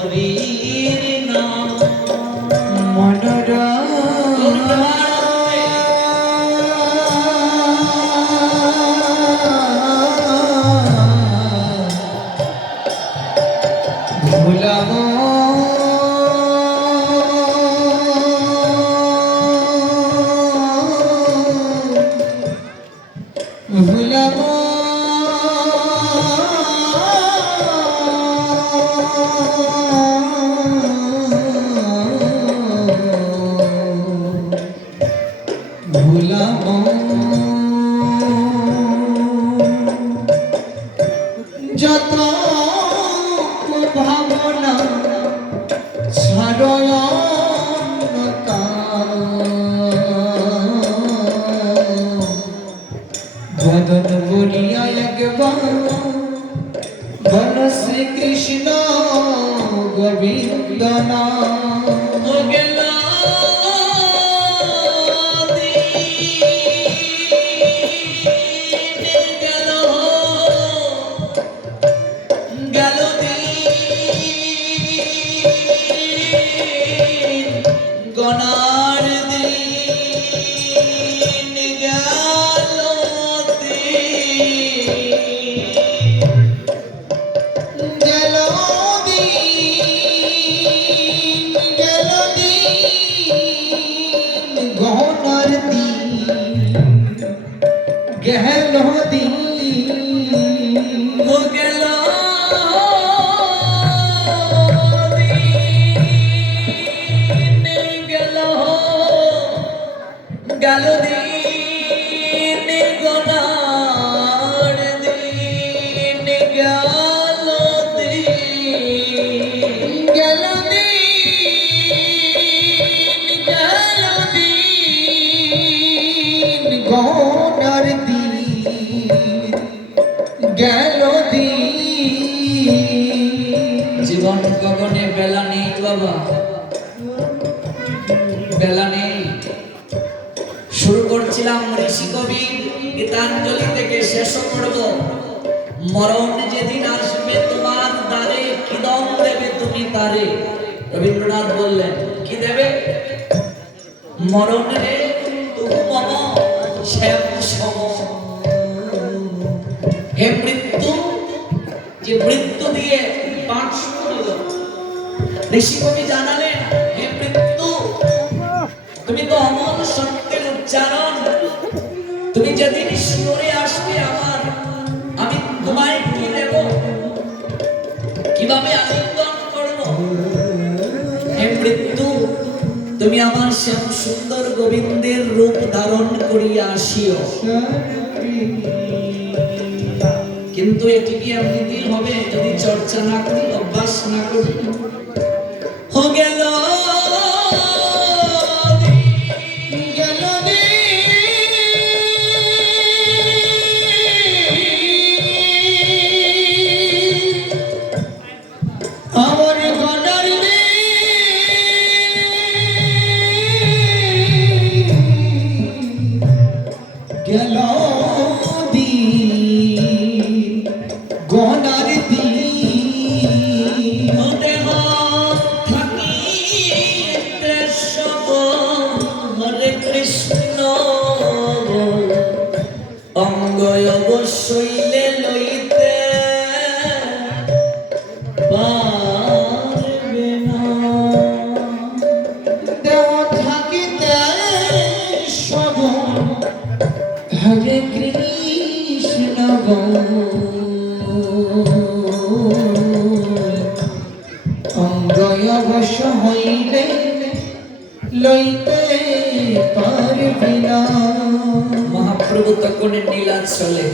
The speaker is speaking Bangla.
হরির নাম মনরা ভুলাবো ভুলাবো ভুলাবো যত ভাবনা ছাড়য় বদন বলিয়া একবার বল শ্রীকৃষ্ণ গোবিন্দ নাম গেল গনার দিন গেল গেল দিন গেল দিন গহনার দিন গেল দিন গেল গেল দিন গনার দিন গেল দিন গেল দিন গেল দিন গহনার দিন গেল দিন জীবন গগনে বেলা নেই বাবা, বেলা নেই। শুরু করছিলাম ঋষি কবি গীতাঞ্জলি থেকে শেষ করব। মরণ যেদিন আসবে তোমার দ্বারে, কি দম দেবে তুমি তারে। রবীন্দ্রনাথ বললেন কি দেবে? মরণ রে তুহু মম শ্যাম সম। হে মৃত্যু, যে মৃত্যু দিয়ে পাঠ শুরু হলো, ঋষি কবি জানালেন হে মৃত্যু, তুমি তো অমল সত্যের উচ্চারণ, তুমি যেদিন শিওরে আসবে আমার, আমি তোমায় কি দেব, কিভাবে আলিঙ্গন করব? হে মৃত্যু, তুমি আমার শ্যাম সুন্দর গোবিন্দের রূপ ধারণ করিয়া আসিও। কিন্তু এটি কি এমনিতেই হবে যদি চর্চা না করি, অভ্যাস না করি? হো গেল গেল আমার গনার গেল দিন গনার দিন দেহ থাকিতে সব হরে কৃষ্ণ, অঙ্গ অবশ্যইলে লইতে পারবে না। দেহ থাকিতে সব হরে কৃষ্ণ অঙ্গ অবশ্য হইলে লইতে পারবি না। মহাপ্রভু তখন নীলাচলে